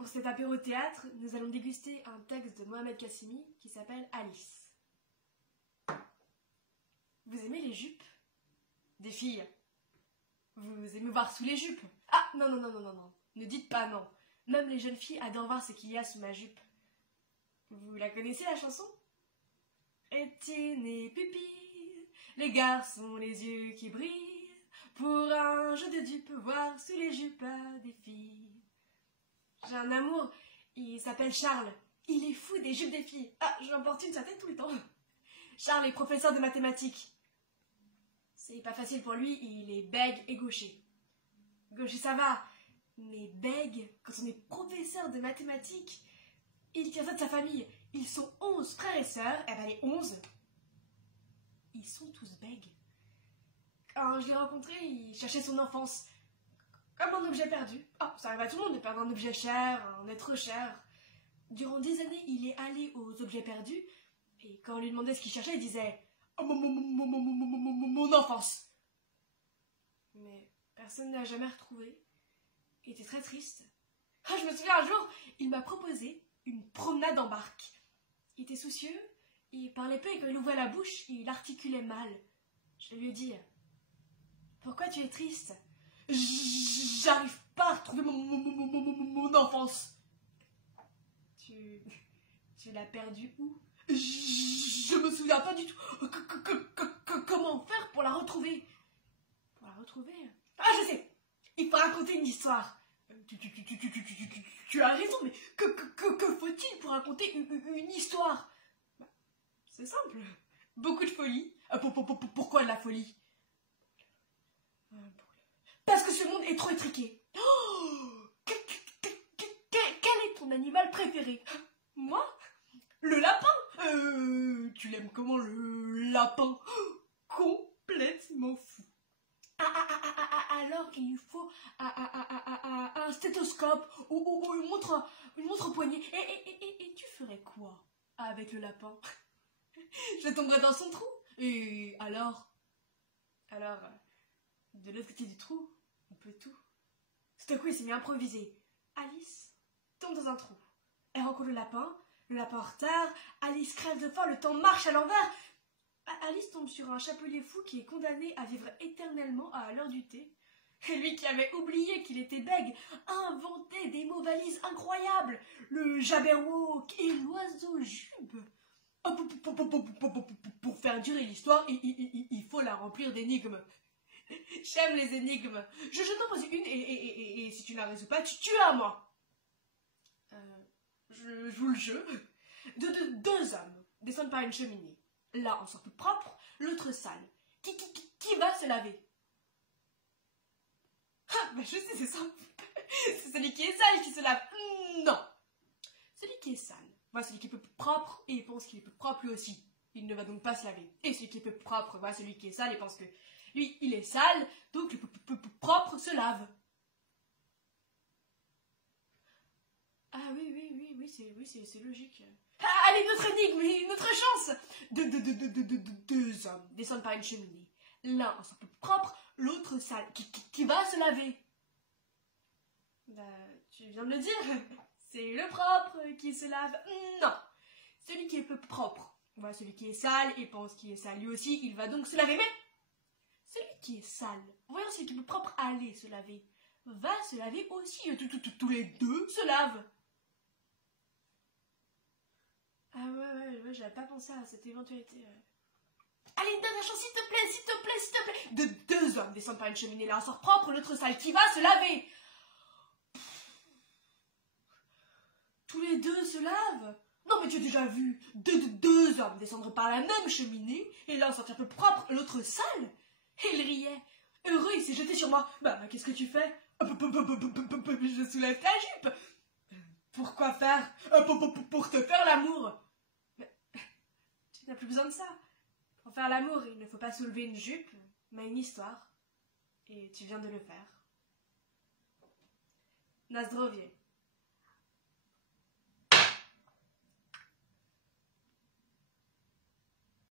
Pour cet apéro théâtre, nous allons déguster un texte de Mohamed Kassimi qui s'appelle Alice. Vous aimez les jupes? Des filles? Vous aimez voir sous les jupes? Ah, non, non, non, non, non, non. Ne dites pas non. Même les jeunes filles adorent voir ce qu'il y a sous ma jupe. Vous la connaissez, la chanson? Étienne et pupille, les garçons, les yeux qui brillent, pour un jeu de dupes, voir sous les jupes des filles. J'ai un amour, il s'appelle Charles. Il est fou des jupes des filles. Ah, je l'emportune sa tête tout le temps. Charles est professeur de mathématiques. C'est pas facile pour lui, il est bègue et gaucher. Gaucher ça va, mais bègue, quand on est professeur de mathématiques, il tient ça de sa famille. Ils sont 11 frères et sœurs, et ben les 11, ils sont tous bègues. Quand je l'ai rencontré, il cherchait son enfance. Comme un objet perdu. Oh, ça arrive à tout le monde de perdre un objet cher, un être cher. Durant des années, il est allé aux objets perdus, et quand on lui demandait ce qu'il cherchait, il disait oh, mon enfance. Mais personne ne l'a jamais retrouvé. Il était très triste. Ah, je me souviens un jour, il m'a proposé une promenade en barque. Il était soucieux, il parlait peu et quand il ouvrait la bouche, il articulait mal. Je lui ai dit pourquoi tu es triste? J'arrive pas à retrouver mon enfance. Tu l'as perdu où? Je me souviens pas du tout. Comment faire pour la retrouver? Pour la retrouver? Ah, je sais. Il faut raconter une histoire. Tu as raison, mais que faut-il pour raconter une histoire? C'est simple. Beaucoup de folie. Pourquoi de la folie? Parce que ce monde est trop étriqué. Oh, quel est ton animal préféré? Moi? Le lapin. Tu l'aimes comment le lapin? Complètement fou. Alors il faut un stéthoscope ou une montre au poignet. Et tu ferais quoi avec le lapin? Je tomberais dans son trou. Et alors, de l'autre côté du trou, on peut tout. Tout à coup, il s'est mis à improviser. Alice tombe dans un trou. Elle rencontre le lapin en retard. Alice crève de faim, le temps marche à l'envers. Alice tombe sur un chapelier fou qui est condamné à vivre éternellement à l'heure du thé. Et lui qui avait oublié qu'il était bègue, inventait des mots valises incroyables. Le jabberwock et l'oiseau jube. Pour faire durer l'histoire, il faut la remplir d'énigmes. J'aime les énigmes. Je t'en pose une et si tu ne la résous pas, tu es à moi. Je joue le jeu. Deux hommes descendent par une cheminée. L'un en sort plus propre, l'autre sale. Qui va se laver? Ah, bah je sais, c'est simple. C'est celui qui est sale qui se lave. Non. Celui qui est sale voit celui qui est peu propre et il pense qu'il est peu propre lui aussi. Il ne va donc pas se laver. Et celui qui est peu propre voit celui qui est sale et pense que lui, il est sale, donc le peu propre se lave. Ah oui, c'est logique. Ah, allez, notre énigme, notre chance. Deux hommes descendent par une cheminée. L'un en sort plus propre, l'autre sale. Qui va se laver? Bah, tu viens de le dire. C'est le propre qui se lave. Non. Celui qui est peu propre voit celui qui est sale et pense qu'il est sale lui aussi, il va donc se laver. Mais celui qui est sale, voyant celui qui est peu propre aller se laver, va se laver aussi. Tous les deux se lavent. Ah ouais, j'avais pas pensé à cette éventualité. Allez, donne la chance, s'il te plaît. Deux hommes descendent par une cheminée, l'un sort propre, l'autre sale, qui va se laver. Tous les deux se lavent. Non mais tu as déjà vu deux hommes descendre par la même cheminée, et l'un sortir peu propre, l'autre sale. Et il riait. Heureux, il s'est jeté sur moi. Bah qu'est-ce que tu fais? Je soulève ta jupe. Pourquoi faire? Pour te faire l'amour. Mais tu n'as plus besoin de ça. Pour faire l'amour, il ne faut pas soulever une jupe, mais une histoire. Et tu viens de le faire. Na zdrowie.